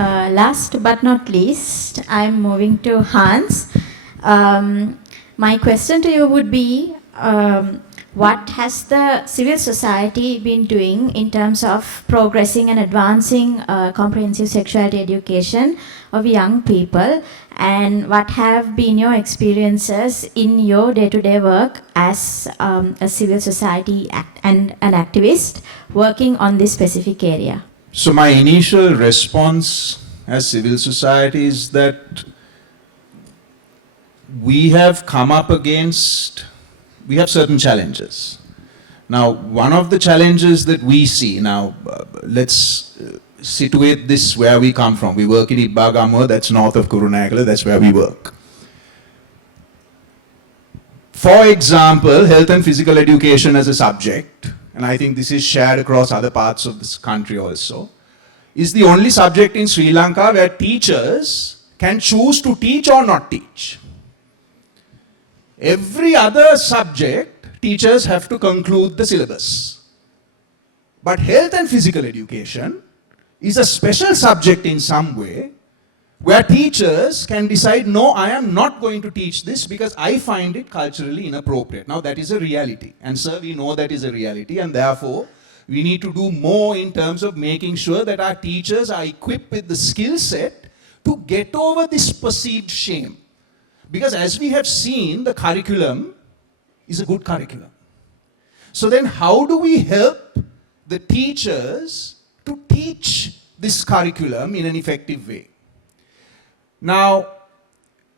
Last but not least, I'm moving to Hans. My question to you would be, what has the civil society been doing in terms of progressing and advancing comprehensive sexuality education of young people, and what have been your experiences in your day-to-day work as a civil society and an activist working on this specific area? So my initial response as civil society is that we have come up against, we have certain challenges. Now, one of the challenges that we see, now let's situate this where we come from. We work in Ibbagammuwa, that's north of Kurunegala, that's where we work. For example, health and physical education as a subject, and I think this is shared across other parts of this country also, is the only subject in Sri Lanka where teachers can choose to teach or not teach. Every other subject, teachers have to conclude the syllabus. But health and physical education is a special subject in some way where teachers can decide, no, I am not going to teach this because I find it culturally inappropriate. Now that is a reality. And sir, we know that is a reality, and therefore we need to do more in terms of making sure that our teachers are equipped with the skill set to get over this perceived shame. Because as we have seen, the curriculum is a good curriculum. So then how do we help the teachers to teach this curriculum in an effective way? Now,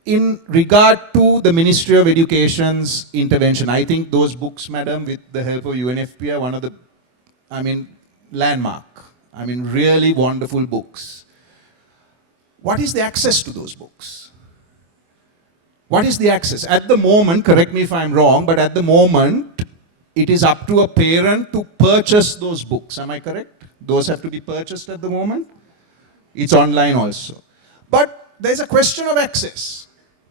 in regard to the Ministry of Education's intervention, I think those books, madam, with the help of UNFPA, are one of the, landmark. Really wonderful books. What is the access to those books? What is the access? At the moment, correct me if I'm wrong, but at the moment, it is up to a parent to purchase those books. Am I correct? Those have to be purchased at the moment. It's online also. But there's a question of access.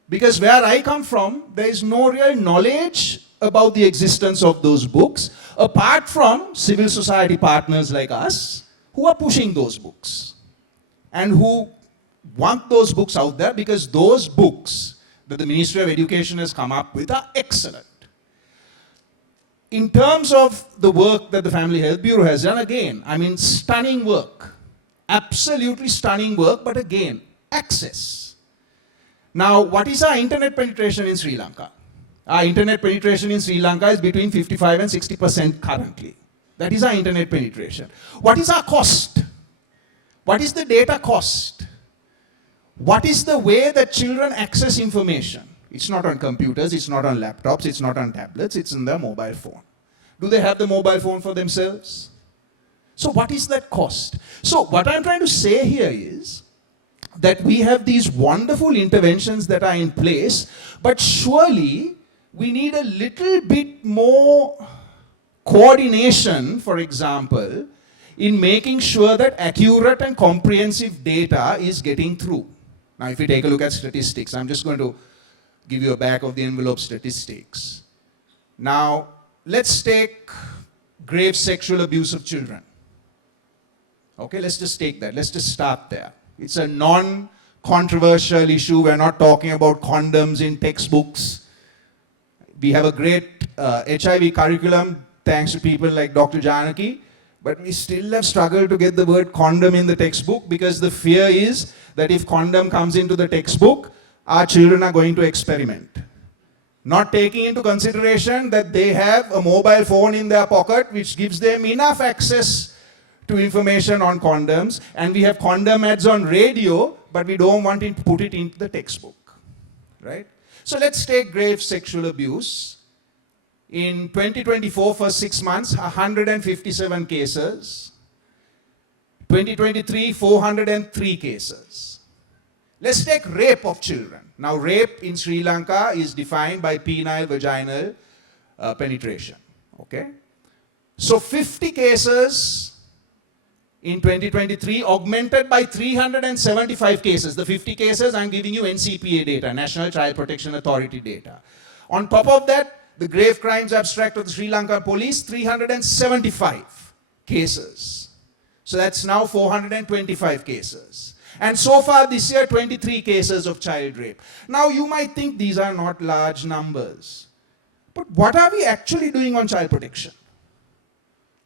Because where I come from, there is no real knowledge about the existence of those books, apart from civil society partners like us, who are pushing those books. And who want those books out there, because those books that the Ministry of Education has come up with are excellent. In terms of the work that the Family Health Bureau has done, again, stunning work. Absolutely stunning work, but again, access. Now, what is our internet penetration in Sri Lanka? Our internet penetration in Sri Lanka is between 55 and 60% currently. That is our internet penetration. What is our cost? What is the data cost? What is the way that children access information? It's not on computers, it's not on laptops, it's not on tablets, it's in their mobile phone. Do they have the mobile phone for themselves? So what is that cost? So what I'm trying to say here is that we have these wonderful interventions that are in place, but surely we need a little bit more coordination, for example, in making sure that accurate and comprehensive data is getting through. Now, if you take a look at statistics, I'm just going to give you a back of the envelope statistics. Now, let's take grave sexual abuse of children. Okay, let's just take that. Let's just start there. It's a non-controversial issue. We're not talking about condoms in textbooks. We have a great HIV curriculum, thanks to people like Dr. Janaki, but we still have struggled to get the word condom in the textbook, because the fear is that if condom comes into the textbook, our children are going to experiment. Not taking into consideration that they have a mobile phone in their pocket which gives them enough access to information on condoms, and we have condom ads on radio, but we don't want to put it into the textbook, right? So let's take grave sexual abuse. In 2024, for 6 months, 157 cases. 2023, 403 cases. Let's take rape of children. Now, rape in Sri Lanka is defined by penile vaginal penetration, okay? So 50 cases in 2023, augmented by 375 cases. The 50 cases, I'm giving you NCPA data, National Child Protection Authority data. On top of that, the Grave Crimes Abstract of the Sri Lanka Police, 375 cases. So that's now 425 cases. And so far this year, 23 cases of child rape. Now you might think these are not large numbers. But what are we actually doing on child protection?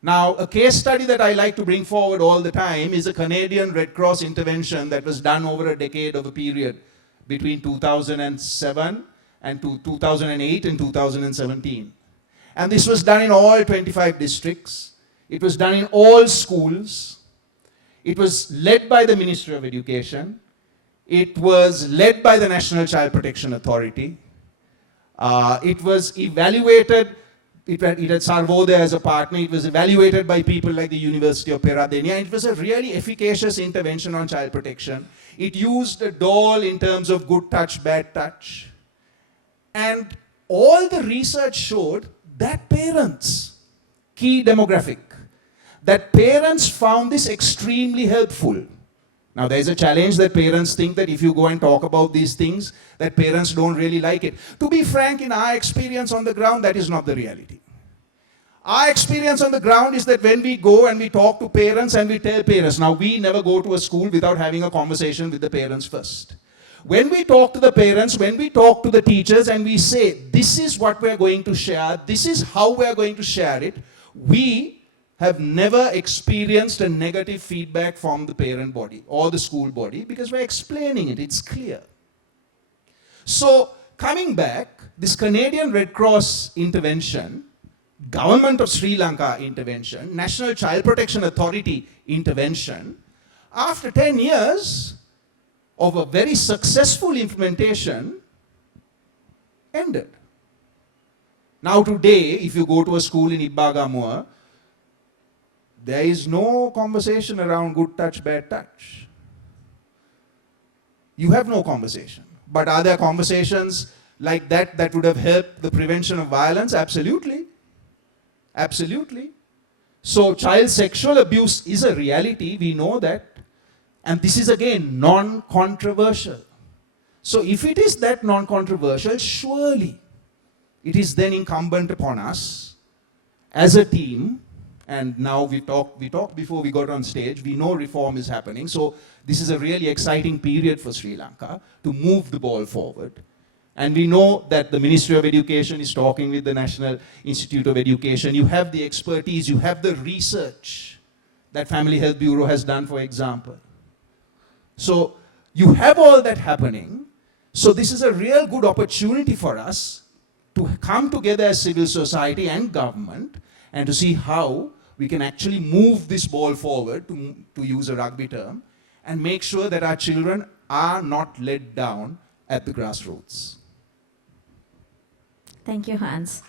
Now, a case study that I like to bring forward all the time is a Canadian Red Cross intervention that was done over a decade of a period between 2007 and 2008 and 2017. And this was done in all 25 districts. It was done in all schools. It was led by the Ministry of Education. It was led by the National Child Protection Authority. It was evaluated, it had Sarvodaya as a partner. It was evaluated by people like the University of Peradeniya. It was a really efficacious intervention on child protection. It used a doll in terms of good touch, bad touch. And all the research showed that parents, key demographic, that parents found this extremely helpful. Now there is a challenge that parents think that if you go and talk about these things, that parents don't really like it. To be frank, in our experience on the ground, that is not the reality. Our experience on the ground is that when we go and we talk to parents and we tell parents, now we never go to a school without having a conversation with the parents first. When we talk to the parents, when we talk to the teachers and we say, this is what we're going to share, this is how we're going to share it, we have never experienced a negative feedback from the parent body or the school body because we're explaining it, it's clear. So coming back, this Canadian Red Cross intervention, Government of Sri Lanka intervention, National Child Protection Authority intervention, after 10 years of a very successful implementation, ended. Now today, if you go to a school in Ibbagamua, there is no conversation around good touch, bad touch. You have no conversation. But are there conversations like that that would have helped the prevention of violence? Absolutely. Absolutely. So child sexual abuse is a reality, we know that. And this is again non-controversial. So if it is that non-controversial, surely it is then incumbent upon us as a team. And now we talked before we got on stage, we know reform is happening. So this is a really exciting period for Sri Lanka to move the ball forward. And we know that the Ministry of Education is talking with the National Institute of Education. You have the expertise, you have the research that Family Health Bureau has done, for example. So you have all that happening. So this is a real good opportunity for us to come together as civil society and government and to see how we can actually move this ball forward, to use a rugby term, and make sure that our children are not let down at the grassroots. Thank you, Hans.